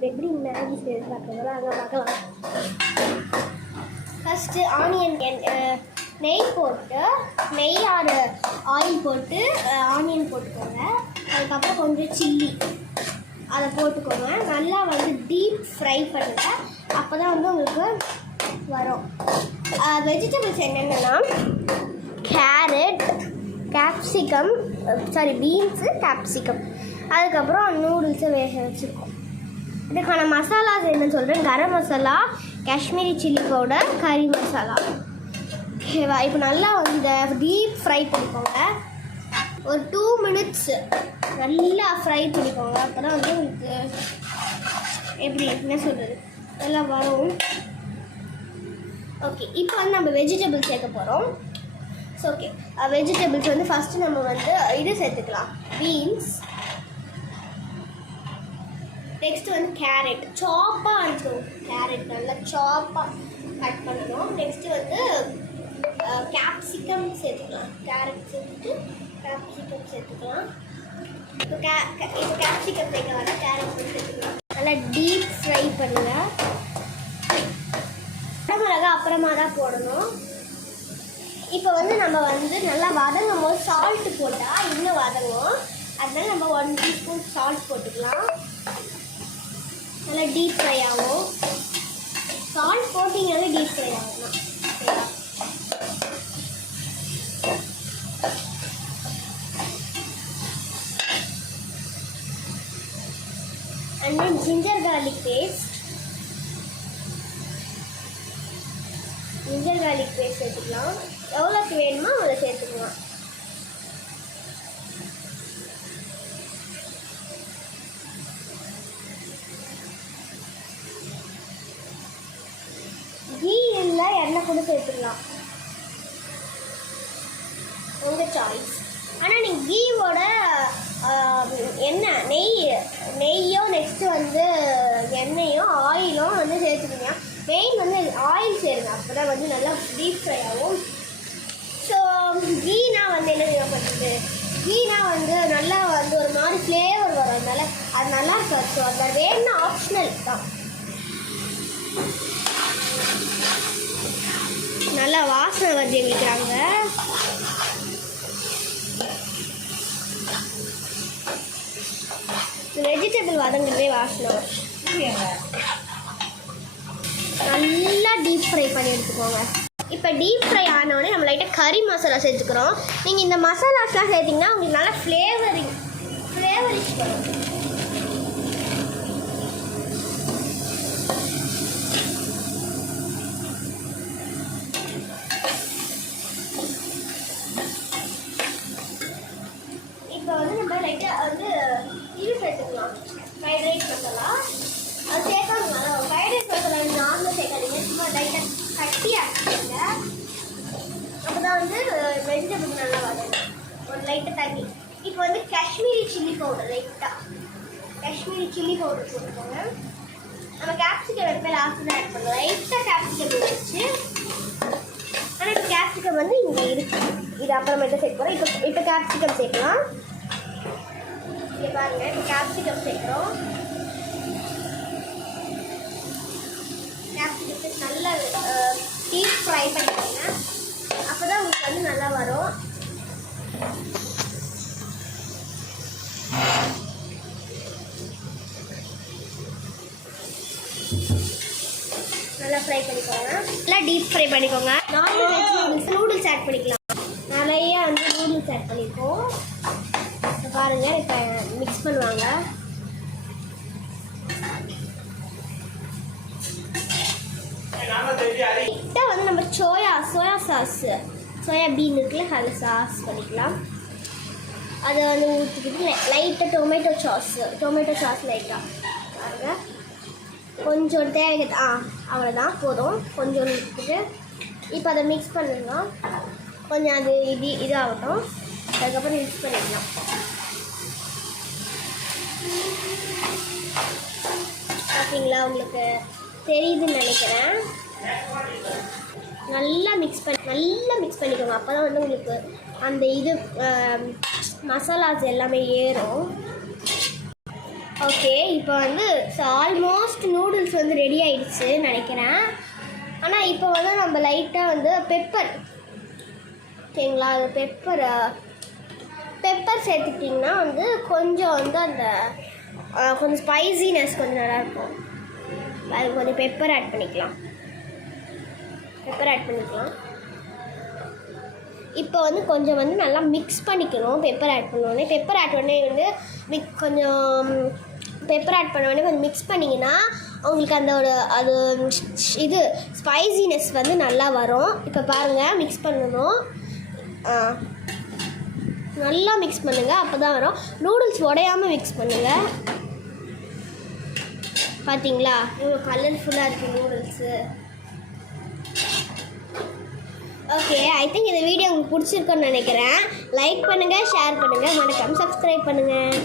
இப்போ எப்படி மேகி செய்து பார்க்குறதோ அங்கே பார்க்கலாம். ஃபஸ்ட்டு ஆனியன் நெய் போட்டு ஆயில் போட்டு ஆனியன் போட்டுக்கோங்க. அதுக்கப்புறம் கொஞ்சம் சில்லி அதை போட்டுக்கோங்க. நல்லா வந்து டீப் ஃப்ரை பண்ணுங்கள். அப்போ தான் வந்து உங்களுக்கு வரும். வெஜிடபிள்ஸ் என்னென்னா கேரட், கேப்சிகம், பீன்ஸு, கேப்சிகம், அதுக்கப்புறம் நூடுல்ஸை வேக வச்சுருக்கோம். இதுக்கான மசாலாஸ் என்னன்னு சொல்கிறேன். கரம் மசாலா, காஷ்மீரி சில்லி பவுடர், கறி மசாலா. ஓகேவா? இப்போ நல்லா வந்து இதை டீப் ஃப்ரை பண்ணிக்கோங்க. ஒரு 2 minutes நல்லா ஃப்ரை பண்ணிக்கோங்க. அப்போ தான் வந்து உங்களுக்கு எப்படி என்ன சொல்கிறது நல்லா வரும். ஓகே, இப்போ வந்து நம்ம வெஜிடபிள்ஸ் சேர்க்க போகிறோம். ஸோ ஓகே, வெஜிடபிள்ஸ் வந்து ஃபஸ்ட்டு நம்ம வந்து இது சேர்த்துக்கலாம், பீன்ஸ். நெக்ஸ்ட்டு வந்து கேரட் சாப்பாக இருக்கும். கேரட் நல்லா சாப்பாக கட் பண்ணணும். நெக்ஸ்ட்டு வந்து கேப்சிகம் சேர்த்துக்கலாம். கேரட் சேர்த்துட்டு கேப்சிகம் சேர்த்துக்கலாம். இப்போ கேப்சிகம் சேர்க்க வர கேரட் சேர்த்துக்கலாம். நல்லா டீப் ஃப்ரை பண்ணுங்கள். மிளகா அப்புறமா தான் போடணும். இப்போ வந்து நம்ம வந்து நல்லா வதங்கும் போது சால்ட்டு போட்டால் இன்னும் வதங்கும். அதனால நம்ம 1 teaspoon சால்ட் போட்டுக்கலாம். நல்லா டீப் ஃப்ரை ஆகும். சால்ட் போட்டிங்கனாலே டீப் ஃப்ரை ஆகும். and then ginger garlic paste சேர்த்துக்கலாம். எவ்வளோக்கு வேணுமோ அவ்வளோ சேர்த்துக்கலாம். கீ இல்லை எண்ணெய் கூட சேர்த்துக்கலாம், உங்கள் சாய்ஸ். ஆனால் நீங்கள் கீவோட நெய்யோ நெக்ஸ்ட்டு வந்து எண்ணெயோ ஆயிலும் வந்து சேர்த்துக்கீங்க. மெயின் வந்து ஆயில் சேருங்க, அப்போ தான் வந்து நல்லா டீப் ஃப்ரை ஆகும். ஸோ கீனா வந்து என்ன தேவைப்படுது, கீனா வந்து நல்லா வந்து ஒரு மாதிரி ஃப்ளேவர் வரும். அதனால அது நல்லா இருக்காது. ஸோ அது வேணும்னா ஆப்ஷனல் தான். நல்லா வாசனை வந்து எங்களுக்குறாங்க. வெஜிடபிள் வதங்குறதே வாசனை. நல்லா டீப் ஃப்ரை பண்ணி எடுத்துக்கோங்க. இப்போ டீப் ஃப்ரை ஆனோடனே நம்ம லைட்டாக கறி மசாலா சேர்த்துக்கிறோம். நீங்கள் இந்த மசாலாஸ்லாம் சேர்த்திங்கன்னா உங்களுக்கு நல்லா ஃப்ளேவரிஷ் வரும். இப்போ வந்து நம்ம லைட்டாக வந்து இது சேர்த்துக்கலாம், ஃப்ரைட் ரைஸ் மசாலா. அது சேர்க்கணும். ஃப்ரைட் ரைஸ் மசாலா நார்மலாக சேர்க்காதீங்க, சும்மா லைட்டாக கட்டி ஆக்கிடுங்க. அப்போ தான் வந்து வெஜிடபிள் நல்லா வரும். ஒரு லைட்டாக தண்ணி. இப்போ வந்து Kashmiri chilli powder, Kashmiri chilli powder போட்டுக்கோங்க. நம்ம கேப்சிகம் எப்போ லாஸ்ட்டு தான் ஆட் பண்ணுவோம். லைட்டாக கேப்சிகம் வச்சு, ஆனால் இப்போ கேப்சிகம் வந்து இங்கே இருக்குது. இது அப்புறமேட்டு சேர்க்க போகிறோம். இப்போ கேப்சிகம் சேர்க்கலாம். இங்கே பாருங்கள், இப்போ கேப்சிகம் சேர்க்குறோம். கேப்சிகத்தை நல்லா டீப் ஃப்ரை பண்ணிக்கோங்க. அப்போ தான் உங்களுக்கு வந்து நல்லா வரும். நல்லா ஃப்ரை பண்ணிக்கோங்க. நல்லா டீப் ஃப்ரை பண்ணிக்கோங்க. நூடுல்ஸ் ஆட் பண்ணிக்கலாம். நிறைய வந்து நூடுல்ஸ் ஆட் பண்ணியிருக்கோம். இப்போ பாருங்கள், இப்போ மிக்ஸ் பண்ணுவாங்க. வந்து நம்ம சோயா சாஸ், சோயாபீன் இருக்குல்ல, அதில் சாஸ் பண்ணிக்கலாம். அதை வந்து ஊற்றிக்கிட்டு லைட்டாக டொமேட்டோ சாஸ் லைட்டாக பாருங்க. கொஞ்சம் தேவைக்கு அவ்வளோதான், போதும். கொஞ்சம் ஊற்றிக்கிட்டு இப்போ அதை மிக்ஸ் பண்ணுங்க. கொஞ்சம் அது இதாகட்டும். அதுக்கப்புறம் மிக்ஸ் பண்ணிக்கலாம். பார்த்தீங்களா, உங்களுக்கு தெரியுதுன்னு நினைக்கிறேன். நல்லா மிக்ஸ் பண்ணிக்கோங்க. அப்போ தான் வந்து உங்களுக்கு அந்த மசாலாஸ் எல்லாமே ஏறும். ஓகே, இப்போ வந்து ஆல்மோஸ்ட் வந்து ரெடி ஆயிடுச்சுன்னு நினைக்கிறேன். ஆனால் இப்போ வந்து நம்ம லைட்டாக வந்து பெப்பர், ஓகேங்களா, அது பெப்பர் சேர்த்துக்கிட்டிங்கன்னா வந்து கொஞ்சம் வந்து அந்த கொஞ்சம் ஸ்பைசினஸ் கொஞ்சம் நல்லாயிருக்கும். அது கொஞ்சம் பெப்பர் ஆட் பண்ணிக்கலாம். இப்போ வந்து கொஞ்சம் வந்து நல்லா மிக்ஸ் பண்ணிக்கணும். பெப்பர் ஆட் பண்ணோடனே வந்து கொஞ்சம் பெப்பர் ஆட் பண்ணோடனே கொஞ்சம் மிக்ஸ் பண்ணிங்கன்னா அவங்களுக்கு அந்த அது இது ஸ்பைசினஸ் வந்து நல்லா வரும். இப்போ பாருங்கள், மிக்ஸ் பண்ணணும். நல்லா மிக்ஸ் பண்ணுங்கள், அப்போ தான் வரும். நூடுல்ஸ் உடையாமல் மிக்ஸ் பண்ணுங்கள். பார்த்தீங்களா இவ்வளோ கலர்ஃபுல்லாக இருக்குது நூடுல்ஸு. ஓகே, ஐ திங்க் இந்த வீடியோ உங்களுக்கு பிடிச்சிருக்குன்னு நினைக்கிறேன். லைக் பண்ணுங்கள், ஷேர் பண்ணுங்கள், மறக்காம சப்ஸ்கிரைப் பண்ணுங்கள்.